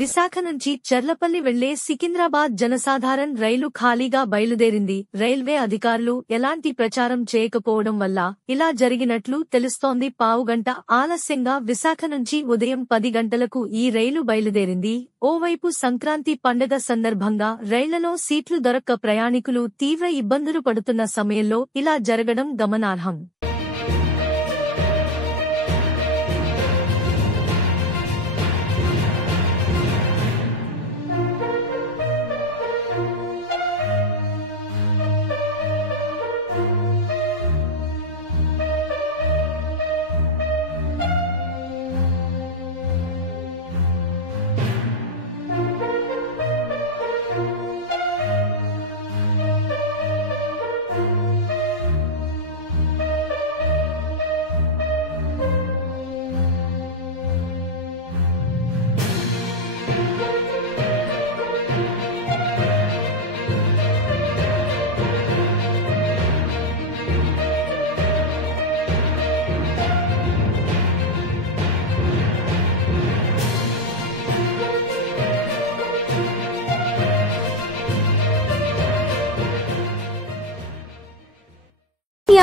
విశాఖ నుంచి చర్లపల్లి వెళ్లే సికింద్రాబాద్ జనసాధారణ రైలు ఖాళీగా బయలుదేరింది. రైల్వే అధికారులు ఎలాంటి ప్రచారం చేయకపోవడం వల్ల ఇలా జరిగినట్లు తెలుస్తోంది. పావుగంట ఆలస్యంగా విశాఖ నుంచి ఉదయం 10 గంటలకు ఈ రైలు బయలుదేరింది. ఓవైపు సంక్రాంతి పండగ సందర్భంగా రైళ్లలో సీట్లు దొరక్క ప్రయాణికులు తీవ్ర ఇబ్బందులు పడుతున్న సమయంలో ఇలా జరగడం గమనార్హం.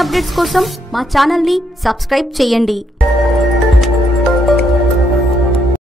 అప్డేట్స్ కోసం మా ఛానల్ ని సబ్స్క్రైబ్ చేయండి.